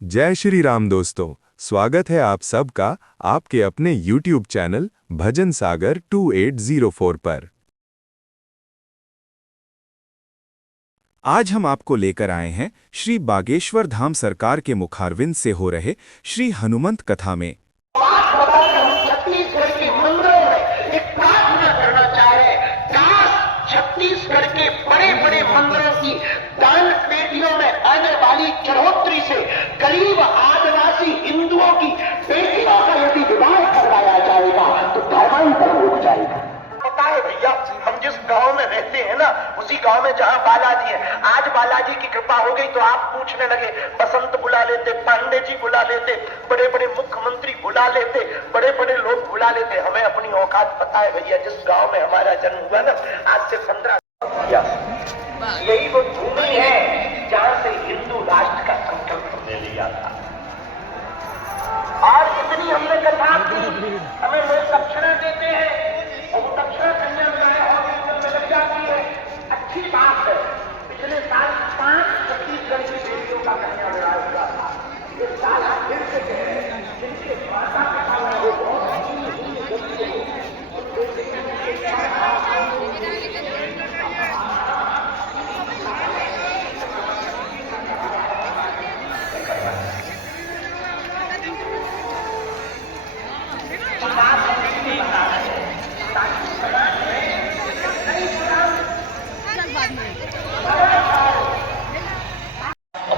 जय श्री राम दोस्तों, स्वागत है आप सबका आपके अपने YouTube चैनल भजन सागर 2804 पर। आज हम आपको लेकर आए हैं श्री बागेश्वर धाम सरकार के मुखारविंद से हो रहे श्री हनुमंत कथा में। छत्तीसगढ़ के मंदिरों में एक प्रार्थना करना चाहे, काश छत्तीसगढ़ के बड़े बड़े मंदिरों की दान पेटियों में आने वाली चढ़ोतरी से गरीब आदिवासी हिंदुओं की बेटियों का यदि विवाह करवाया जाएगा तो धर्मांतरण रुक जाएगा। पता है भैया, हम जिस गांव में रहते हैं ना, उसी गांव में जहां बालाजी है, आज बालाजी की कृपा हो गई तो आप पूछने लगे, बसंत बुला लेते, पांडे जी बुला लेते, बड़े बड़े मुख्यमंत्री बुला लेते, बड़े बड़े लोग बुला लेते। हमें अपनी औकात पता है भैया। जिस गांव में हमारा जन्म हुआ ना, आज से 15 यही वो भूमि है जहां से हिंदू राष्ट्र का संकल्प हमने लिया था। और इतनी हमने कथा की, हमें लोग दक्षिणा देते हैं और वो दक्षिणा कन्या और लग जाती है। अच्छी बात है। पिछले साल 5 छत्तीसगढ़ की बेटियों का कन्या विवाह हुआ था। इस साल आप फिर से कह रहे हैं जिनके माता पिता हो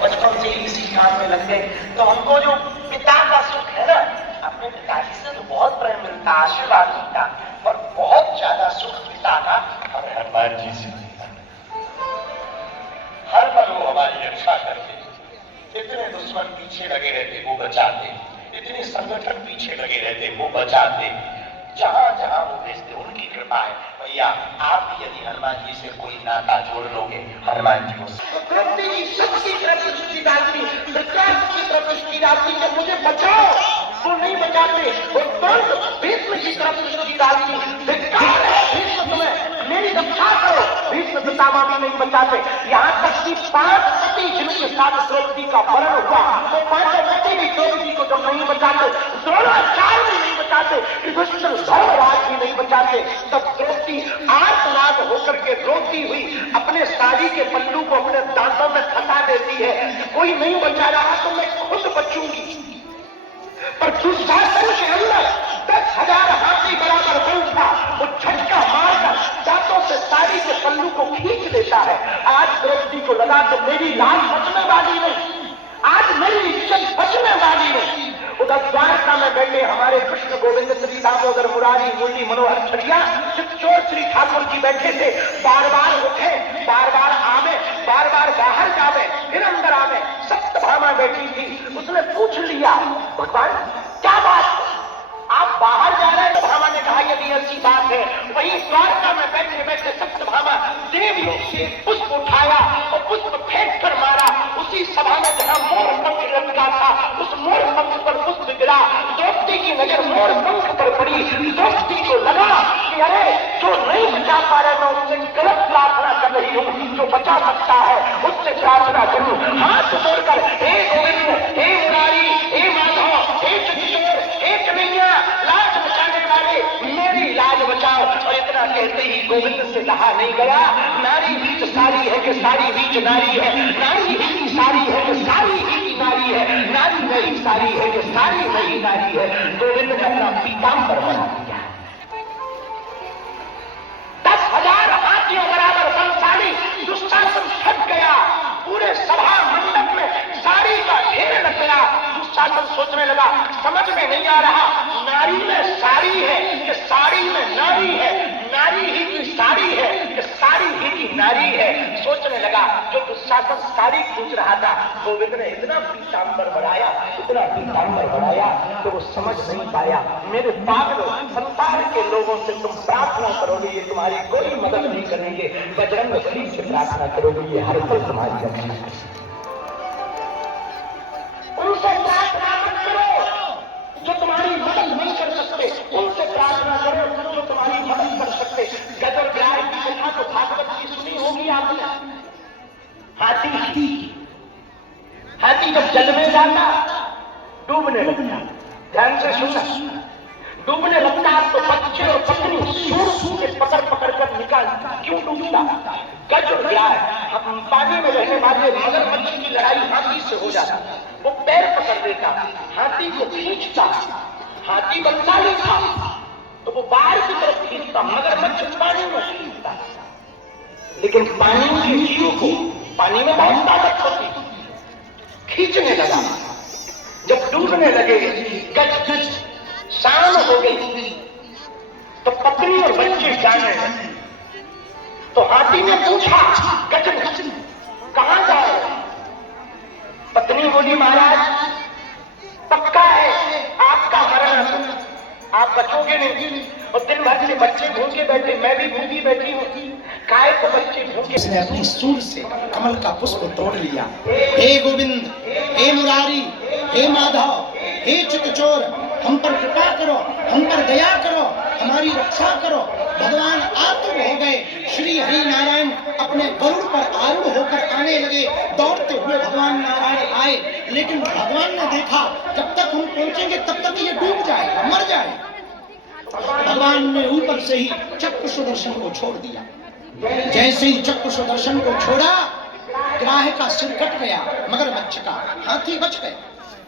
बचपन से इसी काम में लग गए। तो हमको जो पिता का सुख है ना, अपने पिताजी से तो बहुत प्रेम मिलता, आशीर्वाद मिलता, और बहुत ज्यादा सुख पिता का हमें हनुमान जी से मिलता। हर पल वो हमारी रक्षा करते। इतने दुश्मन पीछे लगे रहते वो बचाते, इतने संगठन पीछे लगे रहते वो बचाते। जहां जहां वो भेजते उनकी कृपा है। भैया आप भी यदि हनुमान जी से कोई नाता जोड़ लोगे, हनुमान जी को प्रकृति की शक्ति तरफ दृष्टि डालती, विकास की तरफ दृष्टि डालती है, मुझे बचाओ, वो नहीं बचाते। वो तुरंत भीष्म की तरफ दृष्टि डालती, विकार है भीष्म तुम्हें, मेरी रक्षा करो। भीष्म पितामह भी नहीं बचाते। यहाँ तक कि 5 पति जिनके साथ द्रौपदी का वरण हुआ, वो 5 पति भी द्रौपदी को जब नहीं बचाते, द्रोणाचार्य भी नहीं बचाते, युधिष्ठिर धर्मराज भी नहीं बचाते, तब द्रौपदी आर्तनाद होकर के रोती हुई अपने साड़ी के पल्लू को अपने दांतों में फंसा देती है। कोई नहीं बचा रहा तो मैं खुद बचूंगी। पर दुशासन के अंदर 10,000 हाथी बराबर बल था। वो झटका मारकर दांतों से साड़ी के पल्लू को खींच लेता है। आज द्रौपदी को लगा कि मेरी लाश बचने वाली नहीं, आज मेरी इज्जत बचने वाली नहीं। उधर द्वारका में बैठे हमारे कृष्ण गोविंद श्री दामोदर मुरारी मुरली मनोहर छड़िया चित्तौड़ श्री ठाकुर जी बैठे थे। बार बार उठे, बार बार आवे, बार बार बाहर जावे, फिर अंदर आवे। सत्यभामा बैठी थी, उसने पूछ लिया, भगवान क्या बात है, आप बाहर जा रहे हैं? भामा ने कहा यदि ऐसी बात है, वही द्वारका में बैठे बैठे सत्यभामा देवियों से पुष्प उठाया और पुष्प फेंक कर मारा। उसी सभा में जहां मोर पंख लटका था, उस मोर पंख पर पुष्प गिरा। द्रौपदी की नजर मोर पंख पर पड़ी। द्रौपदी को लगा कि अरे जो नहीं बचा पा रहे, मैं उससे गलत प्रार्थना कर रही हूँ, जो बचा सकता है उससे प्रार्थना करूं। हाथ जोड़कर हे गोविंद, हे मुरारी, हे माधव, हे चित्तौड़, हे कन्हैया, लाज बचाने वाले मेरी लाज बचाओ। और इतना कहते ही गोविंद से कहा नहीं गया, नारी बीच सारी है कि सारी बीच नारी है, नारी ही की सारी है कि सारी ही की नारी है, नारी नहीं सारी है कि सारी नहीं नारी है। गोविंद ने अपना पीताम्बर बना दिया। 10,000 हाथियों बराबर बलशाली दुशासन छट गया। पूरे सभा मंडप में साड़ी का ढेर लग गया। दुशासन सोचने लगा, समझ में नहीं आ रहा, नारी में साड़ी है कि साड़ी में नारी है, नारी ही की साड़ी है कि साड़ी ही की नारी है। सोचने लगा, जो दुशासन साड़ी खींच रहा था, गोविंद ने इतना पीताम्बर बढ़ाया, इतना पीताम्बर बढ़ाया तो वो समझ नहीं पाया। मेरे पागलों, संसार के लोगों से तुम प्रार्थना करोगे, ये तुम्हारी कोई मदद नहीं करेंगे। बजरंग बली से प्रार्थना करोगे, ये हर पल तुम्हारी रक्षा करेंगे। उनसे प्रार्थना मत करो जो तुम्हारी मदद नहीं कर सकते, उनसे प्रार्थना करो जो तुम्हारी मदद कर सकते। गदर ग्राह की कथा तो भागवत की सुनी होगी आपने। हाथी हाथी जब जल में जाता डूबने लगता, ध्यान से सुनना, डूबने लगता तो बच्चे और पत्नी सूर से पकड़ पकड़ कर निकालता। क्यों डूबता? गज और गाय हम पानी में रहने वाले मगरमच्छ की लड़ाई हाथी से हो जाती, वो पैर पकड़ देता, हाथी को खींचता, हाथी बलशाली था तो वो बाहर की तरफ खींचता, मगरमच्छ पानी में खींचता। लेकिन पानी के जीव को पानी में बहुत ताकत होती, खींचने लगा। जब डूबने लगे, गज गज शाम हो गई तो पत्नी और बच्चे जाने लगे। तो हाथी ने पूछा, गज कहां जाए? पत्नी बोली, महाराज पक्का है आपका मरण, आप बचोगे नहीं। और दिन भर से बच्चे भूखे बैठे, मैं भी भूखी बैठी हूँ, काय को बच्चे भूखे। उसने अपनी सूंड से कमल का पुष्प तोड़ लिया। हे गोविंद, हे मुरारी, हे माधव, हे चितचोर, हम पर कृपा करो, हम पर दया करो, हमारी रक्षा करो। भगवान आतुर हो गए। श्री हरि नारायण अपने गरुड़ पर आरूढ़ होकर आने लगे। दौड़ते हुए भगवान नारायण आए, लेकिन भगवान ने देखा जब तक हम पहुंचेंगे तब तक ये डूब जाएगा, मर जाएगा। भगवान ने ऊपर से ही चक्र सुदर्शन को छोड़ दिया। जैसे ही चक्र सुदर्शन को छोड़ा, ग्राह का सिर कट गया, मगरमच्छ का, हाथी बच गए।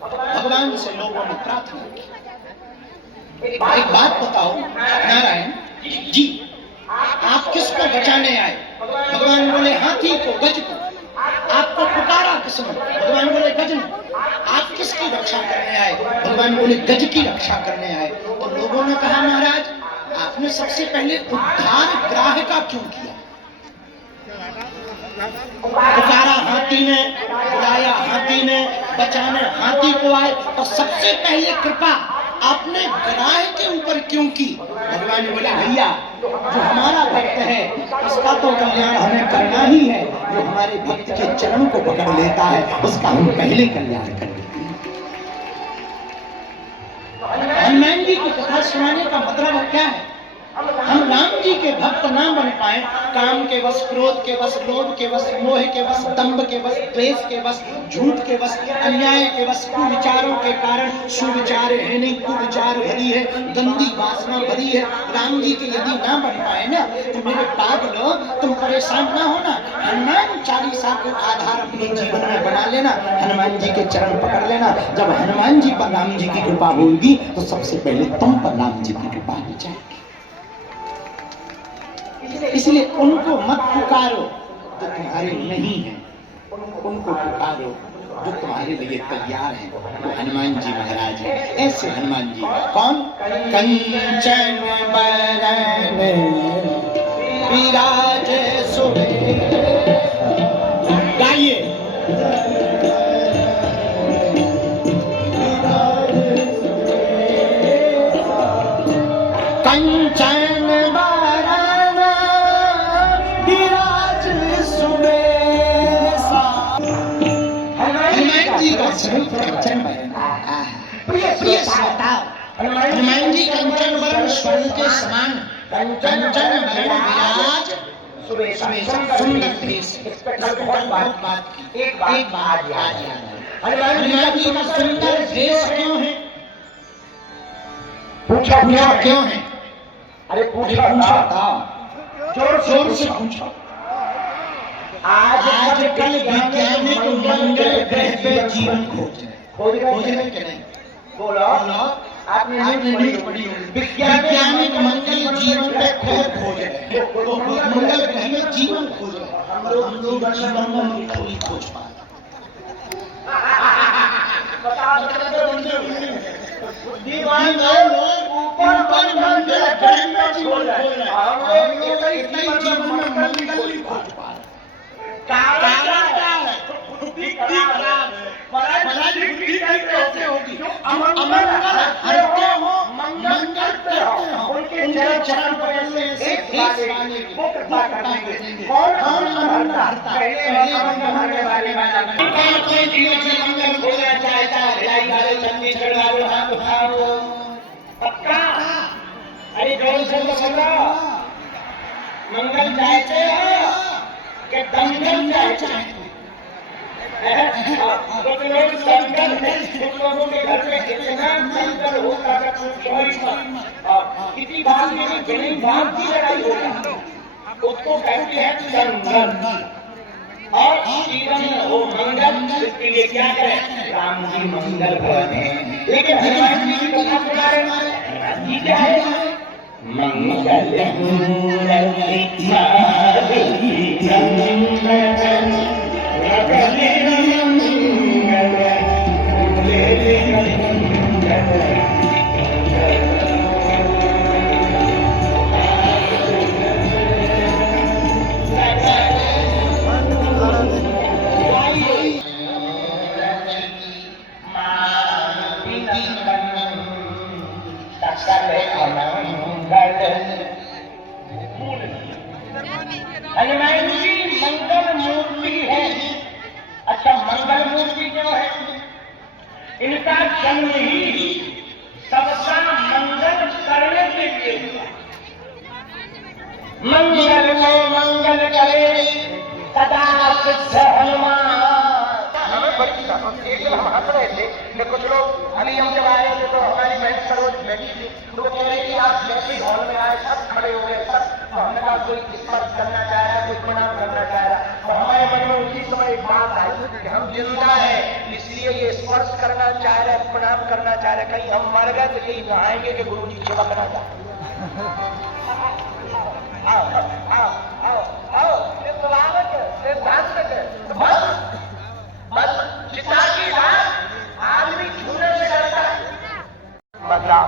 भगवान से लोगों ने प्रार्थना की, एक बात बताओ नारायण जी, आप किसको बचाने आए? भगवान बोले हाथी को, गज को। आपको पुकारा किसने? भगवान बोले गज ने। आप किसकी रक्षा करने आए? भगवान बोले गज की रक्षा करने आए। तो लोगों ने कहा, महाराज आपने सबसे पहले उद्धार ग्राह का क्यों किया? पुकारा हाथी ने, बुलाया हाथी ने, बचाने हाथी को आए, और सबसे पहले कृपा आपने ग्राह के ऊपर क्यों की? भगवान ने बोला, भैया जो हमारा भक्त है उसका तो कल्याण हमें करना ही है। जो हमारे भक्त के चरण को पकड़ लेता है उसका हम पहले कल्याण कर देते हैं। हनुमान जी की कथा सुनाने का मतलब क्या है? हम राम जी के भक्त ना बन पाए, काम के बस, क्रोध के बस, लोभ के बस, मोह के बस, दंभ के बस, द्वेष के बस, झूठ के बस, अन्याय के बस, कुविचारों के कारण, सुविचार है नहीं, कुविचार भरी है, गंदी वासना भरी है। राम जी के यदि ना बन पाए ना तो मेरे पागलो तुम परेशान ना होना। हनुमान चालीसा को आधार अपने जीवन में बना लेना, हनुमान जी के चरण पकड़ लेना। जब हनुमान जी पर राम जी की कृपा होगी तो सबसे पहले तुम पर राम जी की कृपा हो जाएगी। इसलिए उनको मत पुकारो जो तुम्हारे नहीं है, उनको पुकारो जो तुम्हारे लिए तैयार है। तो हनुमान जी महाराज है। ऐसे हनुमान जी कौन? कंचन बरन विराजे सुबेश। गाइए, कंचन हनुमान जी कंचन वर्ण स्वर्ण के समान, कंचन वर्ण विराज सुंदर भेष। एक बात आज याद है, हनुमान जी का सुंदर भेष क्यों है? पूछा क्यों है? अरे पूछा था, जोर से पूछो। आजकल वैज्ञानिक मंगल ग्रह पे जीवन खोज रहे कि नहीं? बोलो, आपने नहीं पढ़ी होगी। वैज्ञानिक मंगल जीवन पे खोज रहे, तो मंगल ग्रह में जीवन खोज रहे। हम लोग जीवन में नहीं खोज पाए। बुद्धिमान लोग ऊपर मंगल ग्रह में जीवन खोज रहे, हम लोग जीवन में मंगल नहीं खोज पा रहे। कारण क्या है? बुद्धि खराब है। महाराज बुद्धि कैसे होगी? अमंगल हरते हो, मंगल करते हो। उनके चरण पकड़ने से वो कृपा करेंगे। कौन हरता? पहले मंगल वाले पक्का। अरे जोर से बोलो, मंगल चाहते हो कि दंगल चाहते? कुछ लोग संकट है, कुछ लोगों के घर में इतना संकट होता है पूछो ही मत। किसी बात में भी बड़ी बात की लड़ाई होता, उसको कहते हैं संकट। और जीवन हो मंगल, इसके लिए क्या करें? राम जी मंगल भवन। लेकिन हनुमान जी की कथा सुना रहे हैं, जी क्या है? मंगल हनुमान जी मंगल मूर्ति है। अच्छा, मंगल मूर्ति क्यों है? इनका जन्म ही सबका मंगल करने के लिए हुआ। मंगल में मंगल करे सदा सिद्ध हनुमान। हमें बड़ी एक दिन हम हंस रहे थे कि कुछ लोग अभी हम जब आए थे तो हमारी बहन सरोज बैठी थी, तो वो कह रहे कि आप जैसे हॉल में आए सब खड़े हो गए सब। तो हमने कहा कोई स्पर्श करना चाह रहा है, कोई प्रणाम करना चाह रहा है। तो हमारे मन में उसी समय एक बात आई कि हम जिंदा है इसलिए ये स्पर्श करना चाह रहे हैं, प्रणाम करना चाह रहे हैं। कहीं हम मर गए तो यही कहाएंगे कि गुरु जी चमकना चाहते। आओ आओ आओ आओ, ये स्वागत है, ये धार्मिक है। बस जितना की बात आदमी छूने से डरता है। मतलब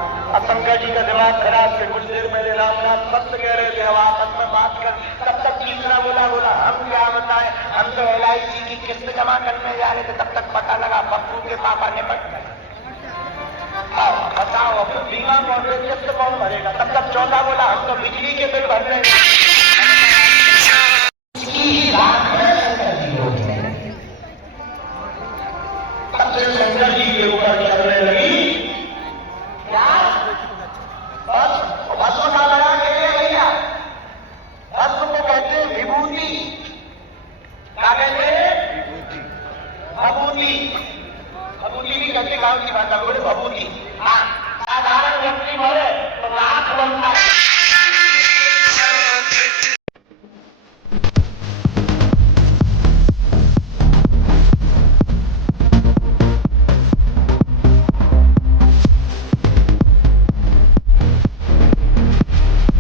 शंकर जी का दिमाग खराब थे, कुछ देर पहले रामनाथ सत्य कह रहे थे, अब आपस में बात कर। तब तक तीसरा बोला हम क्या बताएं, हम तो LIC की किस्त जमा करने जा रहे थे, तब तक पता लगा पप्पू के पापा निपट गए। बताओ अब बीमा कौन, किस्त कौन भरेगा? तब तक चौथा बोला हम तो बिजली के बिल भर रहे हैं।